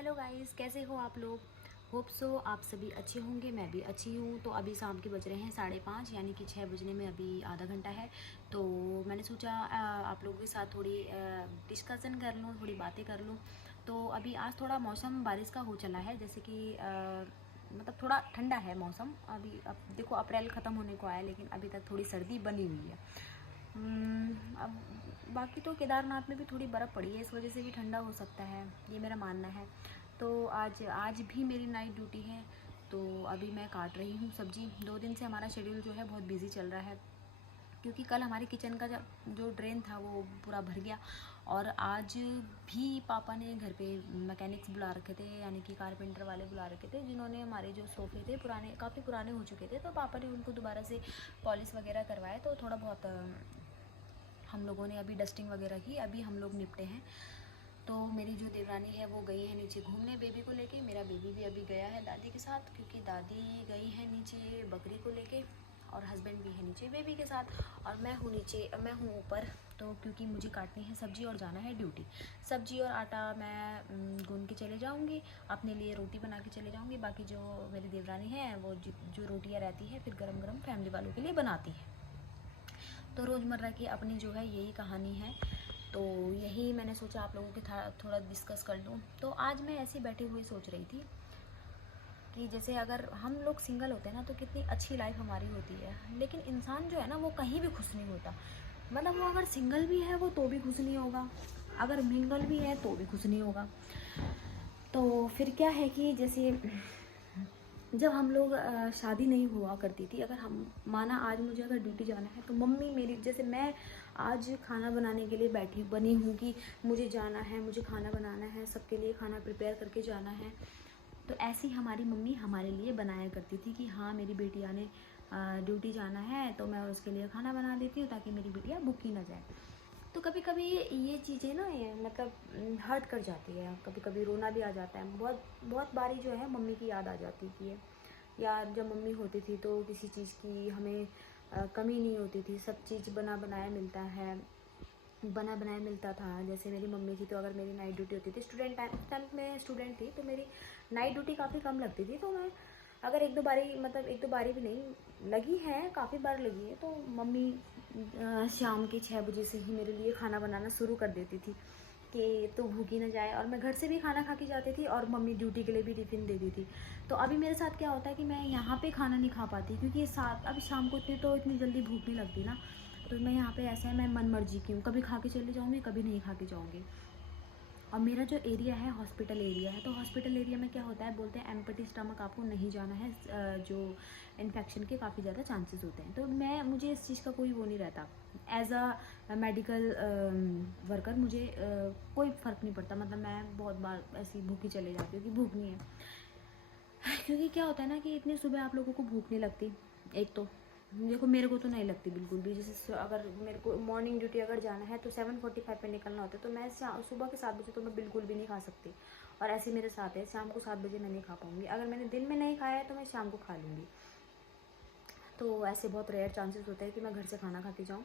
Hello guys, कैसे हो आप लोग। होप सो आप सभी अच्छे होंगे। मैं भी अच्छी हूँ। तो अभी शाम के बज रहे हैं 5:30, यानी कि 6 बजने में अभी आधा घंटा है। तो मैंने सोचा आप लोगों के साथ थोड़ी डिस्कशन कर लूँ, थोड़ी बातें कर लूँ। तो अभी आज थोड़ा मौसम बारिश का हो चला है, जैसे कि मतलब थोड़ा ठंडा है मौसम। अभी अब देखो अप्रैल ख़त्म होने को आया, लेकिन अभी तक थोड़ी सर्दी बनी हुई है। अब बाकी तो केदारनाथ में भी थोड़ी बर्फ़ पड़ी है, इस वजह से भी ठंडा हो सकता है, ये मेरा मानना है। तो आज भी मेरी नाइट ड्यूटी है। तो अभी मैं काट रही हूँ सब्ज़ी। 2 दिन से हमारा शेड्यूल जो है बहुत बिज़ी चल रहा है, क्योंकि कल हमारे किचन का जो ड्रेन था वो पूरा भर गया। और आज भी पापा ने घर पे मैकेनिक्स बुला रखे थे, यानी कि कारपेंटर वाले बुला रखे थे, जिन्होंने हमारे जो सोफ़े थे पुराने, काफ़ी पुराने हो चुके थे। तो पापा ने उनको दोबारा से पॉलिश वगैरह करवाया। तो थोड़ा बहुत हम लोगों ने अभी डस्टिंग वगैरह की, अभी हम लोग निपटे हैं। तो मेरी जो देवरानी है वो गई है नीचे घूमने बेबी को लेके। मेरा बेबी भी अभी गया है दादी के साथ, क्योंकि दादी गई है नीचे बकरी को लेके, और हस्बैंड भी है नीचे बेबी के साथ, और मैं हूँ ऊपर। तो क्योंकि मुझे काटनी है सब्ज़ी और जाना है ड्यूटी। सब्ज़ी और आटा मैं गूंद के चले जाऊँगी, अपने लिए रोटी बना के चले जाऊँगी। बाकी जो मेरी देवरानी है वो जो रोटियाँ रहती है फिर गरम गरम फैमिली वालों के लिए बनाती है। तो रोज़मर्रा की अपनी जो है यही कहानी है। तो यही मैंने सोचा आप लोगों के थोड़ा डिस्कस कर लूँ। तो आज मैं ऐसे बैठी हुई सोच रही थी कि जैसे अगर हम लोग सिंगल होते हैं ना, तो कितनी अच्छी लाइफ हमारी होती है। लेकिन इंसान जो है ना, वो कहीं भी खुश नहीं होता। मतलब वो अगर सिंगल भी है वो तो भी खुश नहीं होगा, अगर मिंगल भी है तो भी खुश नहीं होगा। तो फिर क्या है कि जैसे जब हम लोग शादी नहीं हुआ करती थी, अगर हम माना आज मुझे अगर ड्यूटी जाना है, तो मम्मी मेरी, जैसे मैं आज खाना बनाने के लिए बनी हूँ कि मुझे जाना है, मुझे खाना बनाना है, सबके लिए खाना प्रिपेयर करके जाना है। तो ऐसी हमारी मम्मी हमारे लिए बनाया करती थी कि हाँ मेरी बेटिया ने ड्यूटी जाना है, तो मैं उसके लिए खाना बना देती हूँ ताकि मेरी बेटिया भूखी ना जाए। तो कभी कभी ये चीज़ें ना, ये मतलब हर्ट कर जाती है, कभी कभी रोना भी आ जाता है। बहुत बहुत बारी जो है मम्मी की याद आ जाती है। या जब मम्मी होती थी तो किसी चीज़ की हमें कमी नहीं होती थी, सब चीज़ बना बनाया मिलता है, बना बनाया मिलता था। जैसे मेरी मम्मी थी, तो अगर मेरी नाइट ड्यूटी होती थी, स्टूडेंट टाइम में स्टूडेंट थी, तो मेरी नाइट ड्यूटी काफ़ी कम लगती थी। तो मैं अगर एक दो बारी, मतलब एक दो बारी भी नहीं लगी है, काफ़ी बार लगी है, तो मम्मी शाम के 6 बजे से ही मेरे लिए खाना बनाना शुरू कर देती थी कि तो भूखी ना जाए। और मैं घर से भी खाना खा के जाती थी, और मम्मी ड्यूटी के लिए भी टिफ़िन दे दी थी। तो अभी मेरे साथ क्या होता है कि मैं यहाँ पे खाना नहीं खा पाती, क्योंकि साथ अभी शाम को इतनी जल्दी भूख नहीं लगती ना। तो मैं यहाँ पे ऐसा है, मैं मन मर्जी की हूँ, कभी खा के चले जाऊँगी, कभी नहीं खा के जाऊँगी। और मेरा जो एरिया है हॉस्पिटल एरिया है, तो हॉस्पिटल एरिया में क्या होता है, बोलते हैं एम्प्टी स्टमक आपको नहीं जाना है, जो इन्फेक्शन के काफ़ी ज़्यादा चांसेस होते हैं। तो मुझे इस चीज़ का कोई वो नहीं रहता। एज अ मेडिकल वर्कर मुझे कोई फ़र्क नहीं पड़ता। मतलब मैं बहुत बार ऐसी भूखी चले जाती हूँ कि भूख नहीं है। क्योंकि क्या होता है ना कि इतनी सुबह आप लोगों को भूख नहीं लगती। एक तो देखो मेरे को तो नहीं लगती बिल्कुल भी। जैसे अगर मेरे को मॉर्निंग ड्यूटी अगर जाना है तो 7:45 पे निकलना होता है, तो मैं सुबह के 7 बजे तो मैं बिल्कुल भी नहीं खा सकती। और ऐसे मेरे साथ है, शाम को 7 बजे मैं नहीं खा पाऊँगी। अगर मैंने दिन में नहीं खाया है तो मैं शाम को खा लूँगी। तो ऐसे बहुत रेयर चांसेस होते हैं कि मैं घर से खाना खा के जाऊँ,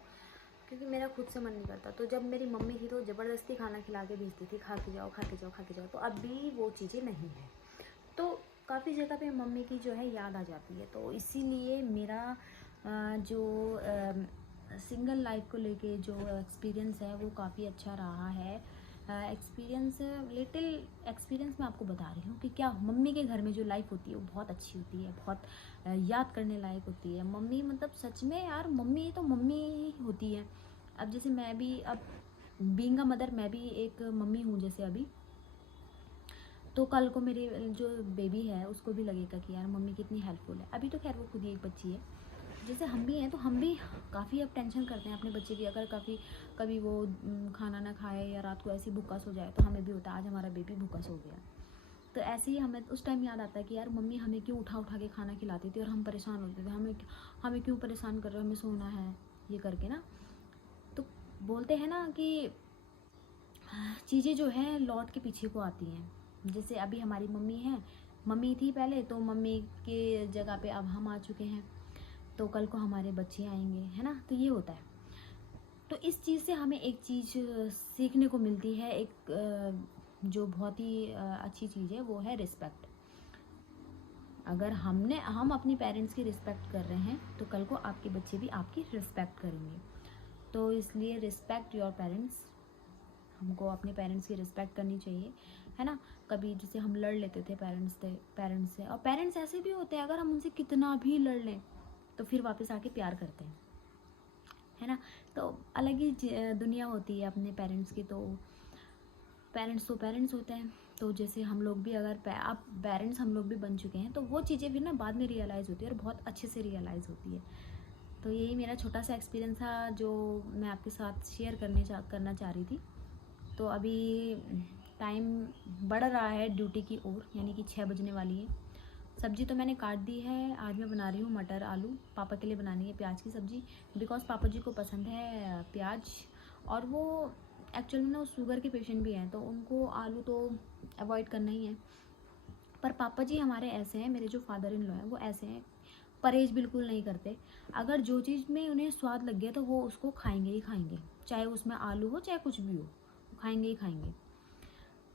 क्योंकि मेरा खुद से मन नहीं करता। तो जब मेरी मम्मी थी तो ज़बरदस्ती खाना खिला के भेजती थी, खा के जाओ खा के जाओ खा के जाओ। तो अभी वो चीज़ें नहीं हैं। तो काफ़ी जगह पे मम्मी की जो है याद आ जाती है। तो इसीलिए मेरा जो सिंगल लाइफ को लेके जो एक्सपीरियंस है वो काफ़ी अच्छा रहा है। एक्सपीरियंस, लिटिल एक्सपीरियंस मैं आपको बता रही हूँ कि क्या मम्मी के घर में जो लाइफ होती है वो बहुत अच्छी होती है, बहुत याद करने लायक होती है। मम्मी मतलब सच में यार, मम्मी तो मम्मी ही होती है। अब जैसे मैं भी, अब बीइंग अ मदर मैं भी एक मम्मी हूँ जैसे अभी। तो कल को मेरी जो बेबी है उसको भी लगेगा कि यार मम्मी कितनी हेल्पफुल है। अभी तो खैर वो खुद ही एक बच्ची है, जैसे हम भी हैं। तो हम भी काफ़ी अब टेंशन करते हैं अपने बच्चे की। अगर कभी वो खाना ना खाए या रात को ऐसे ही भूखा सो जाए, तो हमें भी होता है आज हमारा बेबी भूखा सो गया। तो ऐसे ही हमें उस टाइम याद आता है कि यार मम्मी हमें क्यों उठा उठा के खाना खिलाती थी, और हम परेशान होते थे, हमें क्यों परेशान कर रहे हो, हमें सोना है, ये करके ना। तो बोलते हैं ना कि चीज़ें जो हैं लौट के पीछे को आती हैं। जैसे अभी हमारी मम्मी है, मम्मी थी पहले, तो मम्मी के जगह पे अब हम आ चुके हैं, तो कल को हमारे बच्चे आएंगे, है ना। तो ये होता है। तो इस चीज़ से हमें एक चीज़ सीखने को मिलती है, एक जो बहुत ही अच्छी चीज़ है वो है रिस्पेक्ट। अगर हम अपनी पेरेंट्स की रिस्पेक्ट कर रहे हैं तो कल को आपके बच्चे भी आपकी रिस्पेक्ट करेंगे। तो इसलिए रिस्पेक्ट योर पेरेंट्स, हमको अपने पेरेंट्स की रिस्पेक्ट करनी चाहिए, है ना। कभी जैसे हम लड़ लेते थे पेरेंट्स से, और पेरेंट्स ऐसे भी होते हैं अगर हम उनसे कितना भी लड़ लें तो फिर वापस आके प्यार करते हैं, है ना। तो अलग ही दुनिया होती है अपने पेरेंट्स की। तो पेरेंट्स होते हैं। तो जैसे हम लोग भी अगर अब पेरेंट्स हम लोग भी बन चुके हैं तो वो चीज़ें फिर ना बाद में रियलाइज़ होती है और बहुत अच्छे से रियलाइज़ होती है। तो यही मेरा छोटा सा एक्सपीरियंस था जो मैं आपके साथ शेयर करना चाह रही थी। तो अभी टाइम बढ़ रहा है ड्यूटी की ओर, यानी कि 6 बजने वाली है। सब्जी तो मैंने काट दी है। आज मैं बना रही हूँ मटर आलू। पापा के लिए बनानी है प्याज की सब्ज़ी, बिकॉज़ पापा जी को पसंद है प्याज। और वो एक्चुअल में ना वो शुगर के पेशेंट भी हैं तो उनको आलू तो अवॉइड करना ही है। पर पापा जी हमारे ऐसे हैं, मेरे जो फादर इन लॉ हैं वो ऐसे हैं, परहेज बिल्कुल नहीं करते। अगर जो चीज़ में उन्हें स्वाद लग गया तो वो उसको खाएंगे ही खाएंगे, चाहे उसमें आलू हो चाहे कुछ भी हो, वो खाएंगे ही खाएंगे।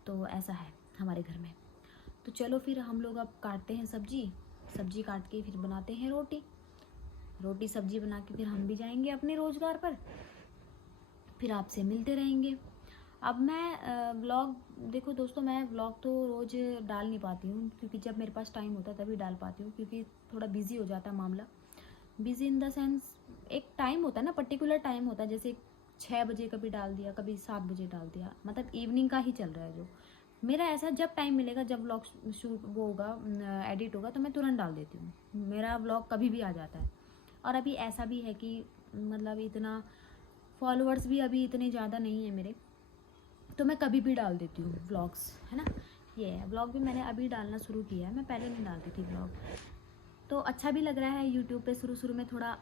तो ऐसा है हमारे घर में। तो चलो फिर हम लोग अब काटते हैं सब्जी काट के फिर बनाते हैं रोटी सब्जी बना के फिर हम भी जाएंगे अपने रोज़गार पर, फिर आपसे मिलते रहेंगे। अब मैं व्लॉग, देखो दोस्तों, मैं व्लॉग तो रोज़ डाल नहीं पाती हूँ क्योंकि जब मेरे पास टाइम होता है तभी डाल पाती हूँ, क्योंकि थोड़ा बिज़ी हो जाता है मामला। बिज़ी इन द सेंस एक टाइम होता है ना, पर्टिकुलर टाइम होता है, जैसे 6 बजे कभी डाल दिया, कभी 7 बजे डाल दिया, मतलब इवनिंग का ही चल रहा है जो मेरा। ऐसा जब टाइम मिलेगा, जब व्लॉग शूट वो होगा, एडिट होगा, तो मैं तुरंत डाल देती हूँ। मेरा व्लॉग कभी भी आ जाता है। और अभी ऐसा भी है कि मतलब इतना फॉलोअर्स भी अभी इतने ज़्यादा नहीं है मेरे, तो मैं कभी भी डाल देती हूँ व्लॉग्स, है ना। ये है, व्लॉग भी मैंने अभी डालना शुरू किया है, मैं पहले नहीं डालती थी व्लॉग। तो अच्छा भी लग रहा है यूट्यूब पे। शुरू में थोड़ा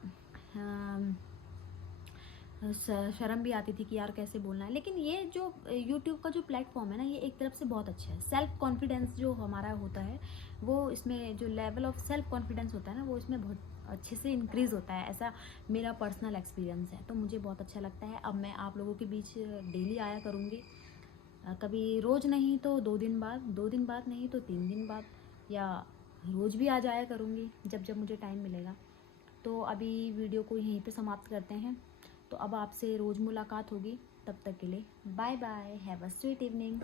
शर्म भी आती थी कि यार कैसे बोलना है, लेकिन ये जो यूट्यूब का जो प्लेटफॉर्म है ना, ये एक तरफ से बहुत अच्छा है। सेल्फ कॉन्फिडेंस जो हमारा होता है वो, इसमें जो लेवल ऑफ सेल्फ कॉन्फिडेंस होता है ना, वो इसमें बहुत अच्छे से इंक्रीज़ होता है। ऐसा मेरा पर्सनल एक्सपीरियंस है, तो मुझे बहुत अच्छा लगता है। अब मैं आप लोगों के बीच डेली आया करूँगी, कभी रोज़ नहीं तो 2 दिन बाद नहीं तो 3 दिन बाद, या रोज़ भी आ जाया करूँगी जब जब मुझे टाइम मिलेगा। तो अभी वीडियो को यहीं पे समाप्त करते हैं। तो अब आपसे रोज़ मुलाकात होगी, तब तक के लिए bye bye, have a sweet evening.